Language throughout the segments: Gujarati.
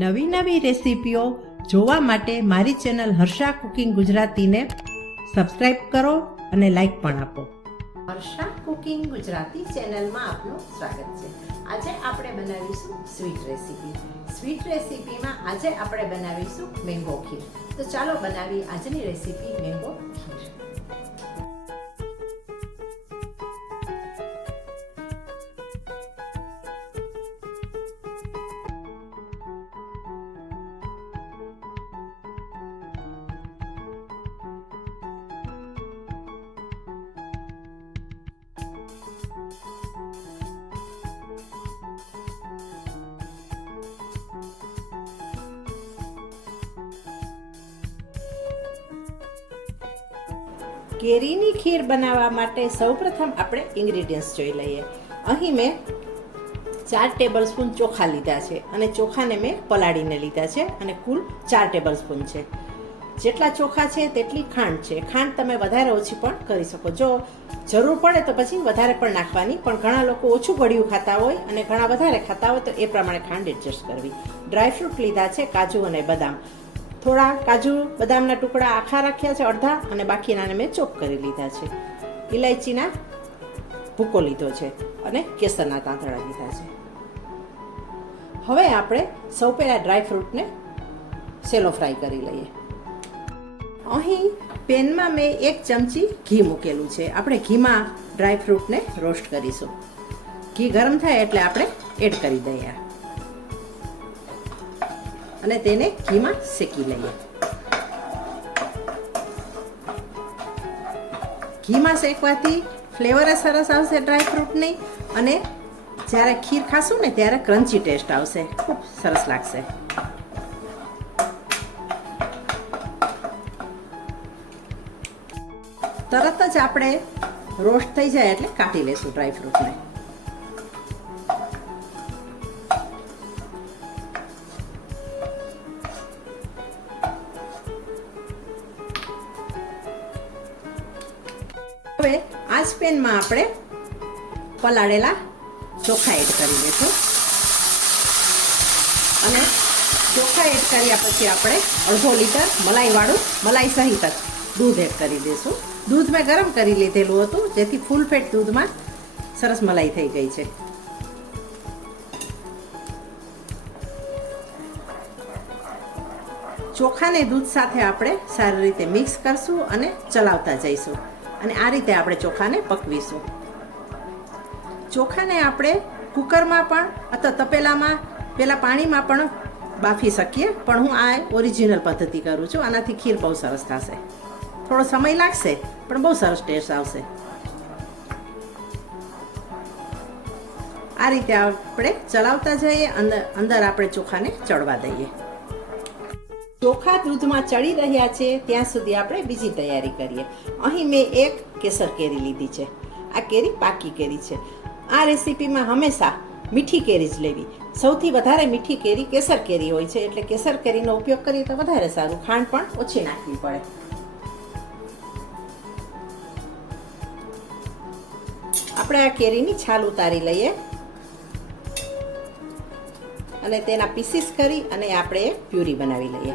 નવી નવી રેસીપીઓ જોવા માટે મારી ચેનલ હર્ષા કુકિંગ ગુજરાતીને સબસ્ક્રાઇબ કરો અને લાઈક પણ આપો. હર્ષા કુકિંગ ગુજરાતી ચેનલમાં આપનું સ્વાગત છે. આજે આપણે બનાવીશું સ્વીટ રેસીપી. સ્વીટ રેસીપીમાં આજે આપણે બનાવીશું મેંગો ખીર. તો ચાલો બનાવી આજની રેસીપી મેંગો ખીર. કેરીની ખીર બનાવવા માટે સૌપ્રથમ આપણે ઇન્ગ્રીડિયન્ટ્સ જોઈ લઈએ. અહીં મેં 4 ટેબલસ્પૂન ચોખા લીધા છે અને ચોખાને મેં પલાળીને લીધા છે અને કુલ 4 ટેબલસ્પૂન છે. જેટલા ચોખા છે તેટલી ખાંડ છે. ખાંડ તમે વધારે ઓછી પણ કરી શકો. જો જરૂર પડે તો પછી વધારે પણ નાખવાની, પણ ઘણા લોકો ઓછું ગળ્યું ખાતા હોય અને ઘણા વધારે ખાતા હોય તો એ પ્રમાણે ખાંડ એડજસ્ટ કરવી. ડ્રાયફ્રૂટ લીધા છે, કાજુ અને બદામ. થોડા કાજુ બદામના ટુકડા આખા રાખ્યા છે અડધા, અને બાકીનાને મેં ચોપ કરી લીધા છે. ઇલાયચીના ભૂકો લીધો છે અને કેસરના તાંતણા લીધા છે. હવે આપણે સૌ પહેલાં ડ્રાયફ્રૂટને સેલો ફ્રાય કરી લઈએ. અહીં પેનમાં મેં 1 ચમચી ઘી મૂકેલું છે. આપણે ઘીમાં ડ્રાયફ્રૂટને રોસ્ટ કરીશું. ઘી ગરમ થાય એટલે આપણે એડ કરી દઈએ અને તેને ઘીમાં શેકી લઈએ. ઘીમાં શેકવાથી ફ્લેવર સરસ આવશે ડ્રાયફ્રૂટની, અને જ્યારે ખીર ખાશું ને ત્યારે ક્રન્ચી ટેસ્ટ આવશે, ખૂબ સરસ લાગશે. તરત જ આપણે રોસ્ટ થઈ જાય એટલે કાઢી લેશું ડ્રાયફ્રૂટને. હવે આ જ પેનમાં આપણે પલાળેલા ચોખા એડ કરી દઈશું અને ચોખા એડ કર્યા પછી આપણે 1/2 લીટર મલાઈવાળું, મલાઈ સહિત જ દૂધ એડ કરી દઈશું. દૂધ મેં ગરમ કરી લીધેલું હતું, જેથી ફૂલ ફેટ દૂધમાં સરસ મલાઈ થઈ ગઈ છે. ચોખાને દૂધ સાથે આપણે સારી રીતે મિક્સ કરશું અને ચલાવતા જઈશું, અને આ રીતે આપણે ચોખાને પકવીશું. ચોખાને આપણે કુકરમાં પણ અથવા તપેલામાં પેલા પાણીમાં પણ બાફી શકીએ, પણ હું આ ઓરિજિનલ પદ્ધતિ કરું છું. આનાથી ખીર બહુ સરસ થશે. થોડો સમય લાગશે પણ બહુ સરસ ટેસ્ટ આવશે. આ રીતે આપણે ચલાવતા જઈએ, અંદર આપણે ચોખાને ચડવા દઈએ. ચોખા દૂધમાં ચડી રહ્યા છે ત્યાં સુધી આપણે બીજી તૈયારી કરીએ. અહીં મેં 1 કેસર કેરી લીધી છે. આ કેરી પાકી કેરી છે. આ રેસીપીમાં હંમેશા મીઠી કેરી જ લેવી. સૌથી વધારે મીઠી કેરી કેસર કેરી હોય છે, એટલે કેસર કેરીનો ઉપયોગ કરીએ તો વધારે સારું. ખાંડ પણ ઓછી નાખવી પડે. આપણે આ કેરીની છાલ ઉતારી લઈએ અને તેના પીસીસ કરી અને આપણે પ્યુરી બનાવી લઈએ.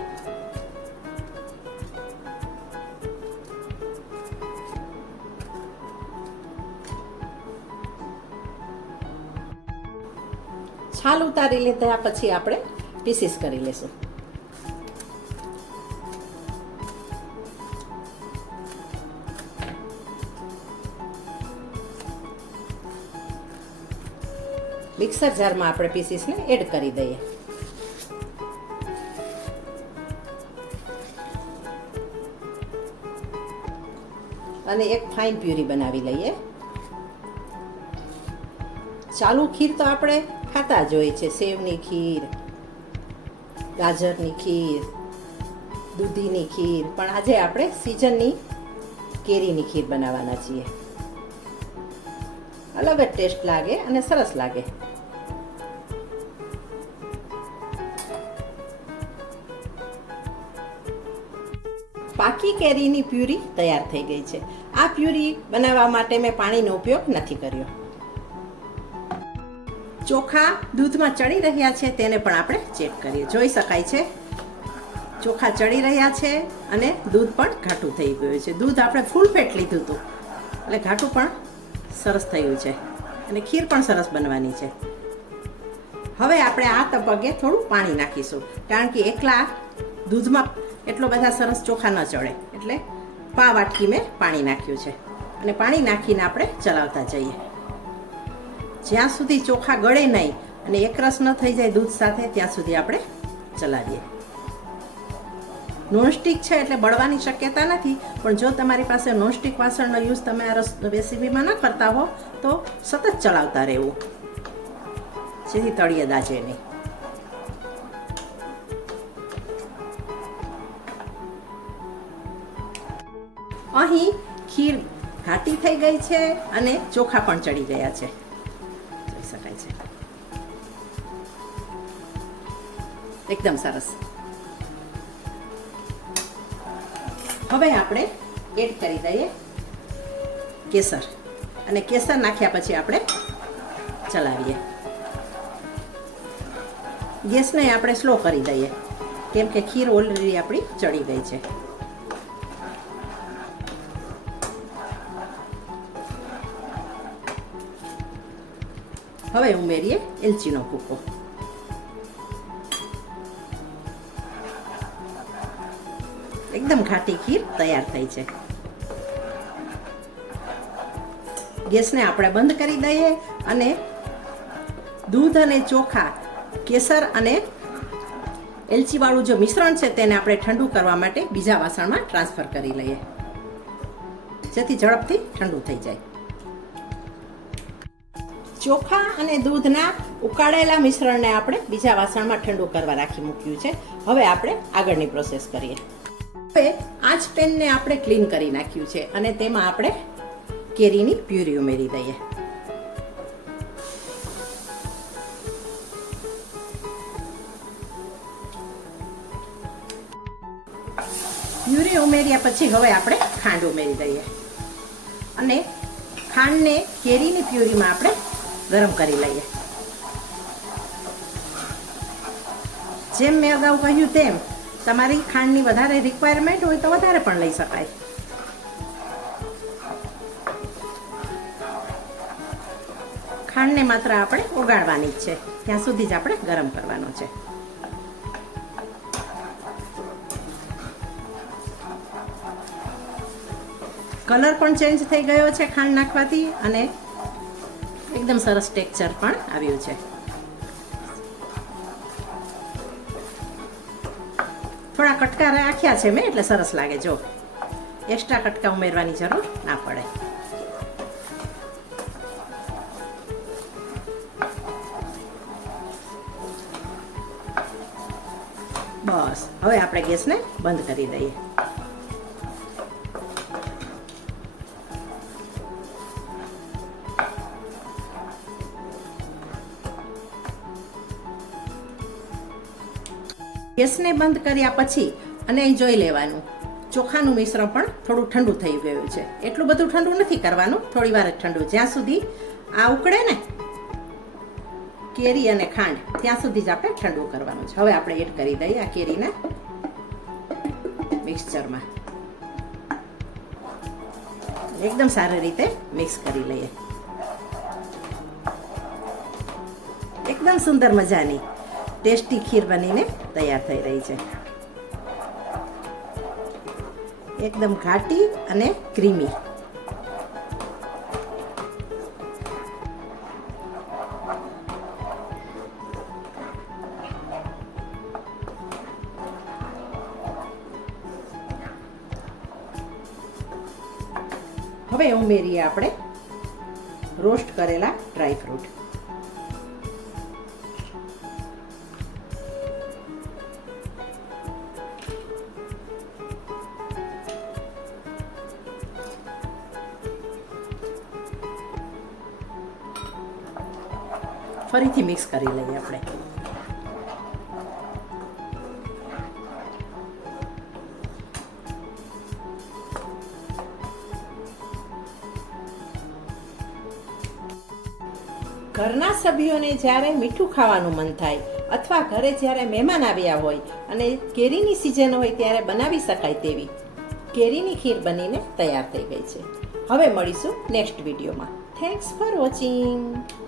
છાલ ઉતારી લીધા પછી આપણે પીસીસ કરી લેશું. મિક્સર જારમાં આપણે પીસીસને એડ કરી દઈએ. અને એક ફાઇન પ્યુરી બનાવી લઈએ. ચાલુ ખીર તો આપણે ખાતા જ હોય છે. સેવની ખીર, ગાજરની ખીર, દૂધીની ખીર, પણ આજે આપણે સિઝનની કેરીની ખીર બનાવવાના છીએ. અલગ જ ટેસ્ટ લાગે અને સરસ લાગે. પાકી કેરીની પ્યુરી તૈયાર થઈ ગઈ છે. આ પ્યુરી બનાવવા માટે મેં પાણીનો ઉપયોગ નથી કર્યો. ચોખા દૂધમાં ચડી રહ્યા છે તેને પણ આપણે ચેક કરીએ. જોઈ શકાય છે ચોખા ચડી રહ્યા છે અને દૂધ પણ ઘાટું થઈ ગયું છે. દૂધ આપણે ફૂલ ફેટ લીધું હતું એટલે ઘાટું પણ સરસ થયું છે અને ખીર પણ સરસ બનવાની છે. હવે આપણે આ તબક્કે થોડું પાણી નાખીશું, કારણ કે એકલા દૂધમાં એટલો બધા સરસ ચોખા ન ચડે, એટલે પા વાટકી મેં પાણી નાખ્યું છે અને પાણી નાખીને આપણે ચલાવતા જઈએ જ્યાં સુધી ચોખા ગળે નહીં અને એકરસ ન થઈ જાય દૂધ સાથે ત્યાં સુધી આપણે ચલાવીએ. નોનસ્ટિક છે એટલે બળવાની શક્યતા નથી, પણ જો તમારી પાસે નોનસ્ટિક વાસણનો યુઝ તમે આ રેસીપીમાં ન કરતા હો તો સતત ચલાવતા રહેવું જેથી તળિયે દાજે નહીં. અહીં ખીર ઘાટી થઈ ગઈ છે અને ચોખા પણ ચડી ગયા છે, જોઈ શકાય છે. એકદમ સરસ. હવે આપણે એડ કરી દઈએ કેસર, અને કેસર નાખ્યા પછી આપણે ચલાવીએ. ગેસને આપણે સ્લો કરી દઈએ કેમ કે ખીર ઓલરેડી આપણી ચડી ગઈ છે. હવે ઉમેરીએ એલચીનો ભૂકો. એકદમ ખાટી ખીર તૈયાર થઈ છે. ગેસને આપણે બંધ કરી દઈએ અને દૂધ અને ચોખા, કેસર અને એલચીવાળું જે મિશ્રણ છે તેને આપણે ઠંડુ કરવા માટે બીજા વાસણમાં ટ્રાન્સફર કરી લઈએ જેથી ઝડપથી ઠંડુ થઈ જાય. ચોખા અને દૂધના ઉકાળેલા મિશ્રણને આપણે બીજા વાસણમાં ઠંડુ કરવા રાખી મૂક્યું છે. હવે આપણે આગળની પ્રોસેસ કરીએ. હવે આ જ પેનને આપણે ક્લીન કરી નાખ્યું છે અને તેમાં આપણે કેરીની પ્યુરી ઉમેરી દઈએ. પ્યુરી ઉમેર્યા પછી હવે આપણે ખાંડ ઉમેરી દઈએ અને ખાંડને કેરીની પ્યુરીમાં આપણે ગરમ કરી લઈએ. જેમ મેં અગાઉ કહ્યું તેમ તમારી ખાંડની વધારે રિક્વાયરમેન્ટ હોય તો વધારે પણ લઈ શકાય. ખાંડને માત્ર આપણે ઓગાળવાની જ છે, ત્યાં સુધી જ આપણે ગરમ કરવાનો છે. કલર પણ ચેન્જ થઈ ગયો છે ખાંડ નાખવાથી અને એકદમ સરસ ટેક્સચર પણ આવ્યું છે. થોડા કટકા રાખ્યા છે મેં એટલે સરસ લાગે. જો એક્સ્ટ્રા કટકા ઉમેરવાની જરૂર ના પડે. બસ હવે આપણે ગેસને બંધ કરી દઈએ. ગેસને બંધ કર્યા પછી અને જોઈ લેવાનું ચોખાનું મિશ્રણ પણ થોડું ઠંડુ થઈ ગયું છે. એટલું બધું ઠંડુ નથી કરવાનું, થોડી વાર જ ઠંડુ, જ્યાં સુધી આ ઉકળે ને કેરી અને ખાંડ ત્યાં સુધી જ આપણે ઠંડુ કરવાનું છે. હવે આપણે એડ કરી દઈએ આ કેરીના મિક્સચરમાં. એકદમ સારી રીતે મિક્સ કરી લઈએ. એકદમ સુંદર મજાની ટેસ્ટી ખીર બનીને તૈયાર થઈ રહી છે. એકદમ ઘાટી અને ક્રીમી. હવે ઉમેરીએ આપણે રોસ્ટ કરેલા ડ્રાય ફ્રૂટ. ફરીથી મિક્સ કરી લઈએ આપણે. ઘરના સભ્યોને જ્યારે મીઠું ખાવાનું મન થાય અથવા ઘરે જ્યારે મહેમાન આવ્યા હોય અને કેરીની સિઝન હોય ત્યારે બનાવી શકાય તેવી કેરીની ખીર બનીને તૈયાર થઈ ગઈ છે. હવે મળીશું નેક્સ્ટ વિડીયોમાં. Thanks for watching.